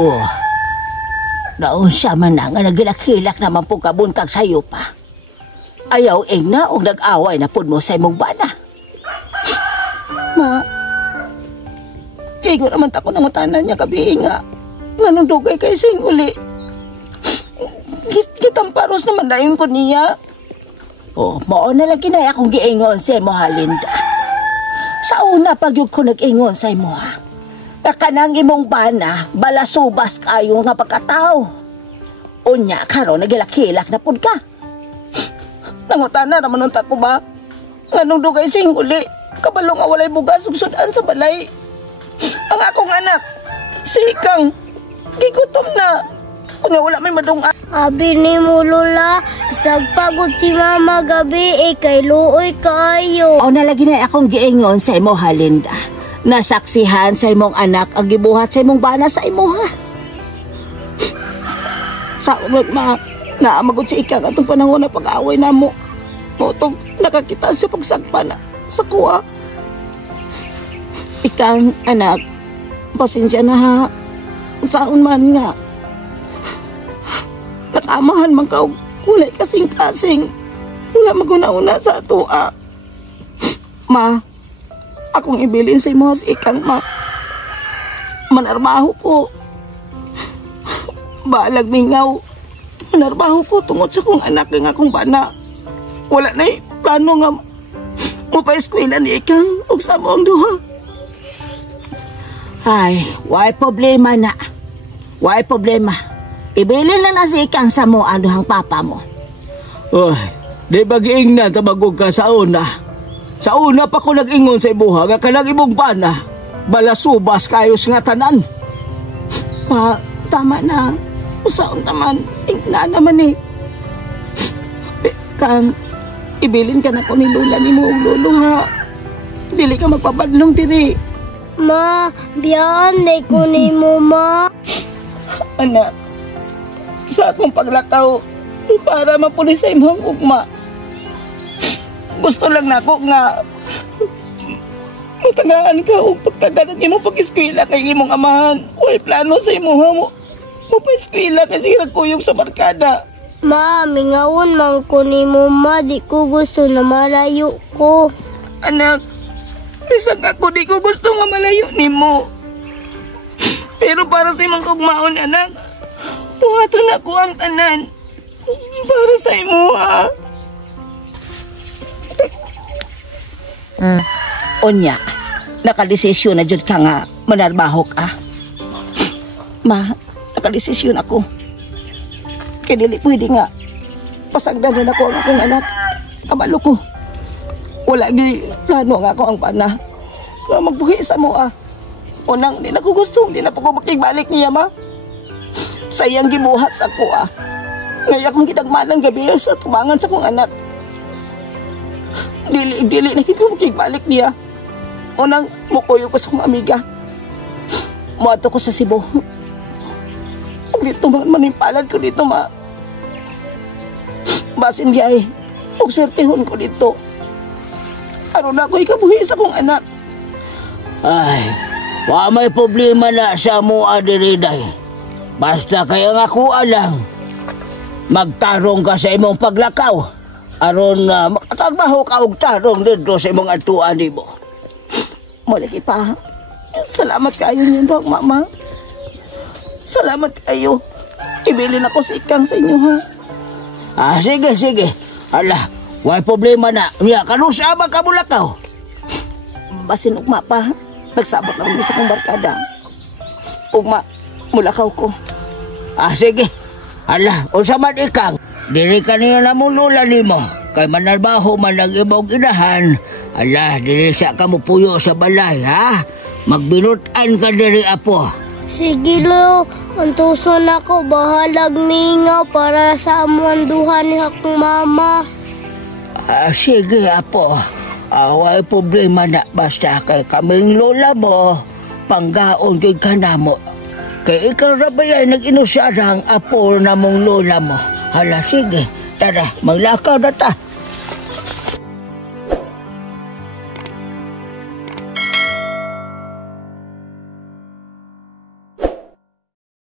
Oh, naunsa man na nga nagilak-hilak naman po kabuntag sa'yo pa. Ayaw na o nag-away na po mo sa imong bana. Ma, igo naman tako ng utanan niya gabi nga. Nganong dugay kay sing uli. Kitamparos naman dayon ko niya. Oh, mao na lagi na akong giingon sa imo Halinda. Sa una pagyug ko nag-ingon sa imo ha. Kanang imong bana, balasubas kayo nga pagkatao. Unya karon nagilak-hilak na pud ka. Nangutana naman unta ko ba? Nganong dugay sing uli. Kabalo nga walay bugas ug sudan sa balay. Ang akong anak, si Ikang, gigutom na. Kung wala may madungan. Abi ni mo, Lola, isag pagod si Mama gabi, kay luoy kayo. O nalagi na akong giingon sa imo Halinda. Nasaksihan sa imong anak ang gibuhat sa imong bana sa imo ha. Sa unod ma, naamagod si Ikang atong panahon na pag-away na mo. Motong nakakita siya pagsagpa na sa kuha. Ikang anak, pasensya na ha. Saan man nga. Nakamahan man ka, wala kasing-kasing. Wala maguna-una sa atua. Ma, akong ibilin sa imo si Ikang, ma. Manarbaho ko. Balag mingaw. Manarbaho ko tungod sa kong anak ng akong bana. Wala na plano nga mo pa eskwela ni Ikang o sa mong duha. Ay, why problema na. Why problema. Ibilin lang na si Ikang sa mo anuhang papa mo. Oh, di ba giing na tabagog ka sa una? Sa una pa ko nag-ingon sa ibuha nga kanang imong bana. Balasubas kayo nga tanan. Pa, tama na. Usaon naman, na naman eh. Kang, ibilin ka na ko ni Lola ni mo, Lolo ha. Dili ka magpapadlong diri. Ma, biyaan na ko ni mo, ma. Anak, sa akong paglakaw, para mapulis sa imong ugma. Gusto lang na ako nga matagaan ka o pagtagaan ng imong pag-eskwela kay imong amahan. Huwag plano sa imong mo. Mapa-eskwela kasi nagkuyog sa barkada. Ma, mingawon man ko ni mo, ma. Di ko gusto na malayo ko. Anak, isang ako di ko gusto nga malayo ni mo. Pero para sa imong kugmaon, anak, buhaton na ko ang tanan. Para sa imo, ha? Onya, nakadesisyon na dyan ka nga manarbaho ka. Ma, nakadesisyon ako. Kaya dili pwede nga pasagdan na ako ang akong anak. Kabalo ko. Wala gi plano nga ako ang pana. Nga magbuhi sa mo Unang, di na ko gusto. Di na po ko makigbalik niya, ma. Sayang gibuhat sa ako, Ngaya akong kitagmanan gabi sa tumangan sa kong anak. Dili na ko makigbalik niya. Unang, mukuyo ko sa kong amiga. Muato ko sa Cebu. Dito manimpalad ko dito, ma. Basin gay, swertehon ko dito. Aron na ako ikabuhi sa kong anak. Ay, wa may problema na sa mo adiriday. Basta kaya nga ko alang. Magtarong ka sa imong paglakaw. Aron makatrabaho ka og tarong dito sa imong atuan nimo. Malaki pa. Salamat kayo niyo, Dok, Mama. Salamat kayo. Ibilin ako si Ikang sa inyo, ha? Sige. Ala, wala problema na. Niya, kanusa ba ka mulakaw? Basin ugma pa. Nagsabot na mo sa kong barkada. Ugma, mulakaw ko. Sige. Ala, unsa man Ikang. Diri kanina na mong lula nimo. Kay manarbaho man ang imong inahan. Ala, diri sa ka mo puyo sa balay, ha? Magbinutan ka diri, apo. Sige, Lo. Antuson ako. Bahalag mingaw para sa amuan duha ni akong mama. Sige, apo. Away problema na basta kay kaming lola mo. Panggaon kay kanamo. Kay ikaw rabay ay nag-inusyarang apo na mong lola mo. Hala, sige. Tara, maglakaw na ta.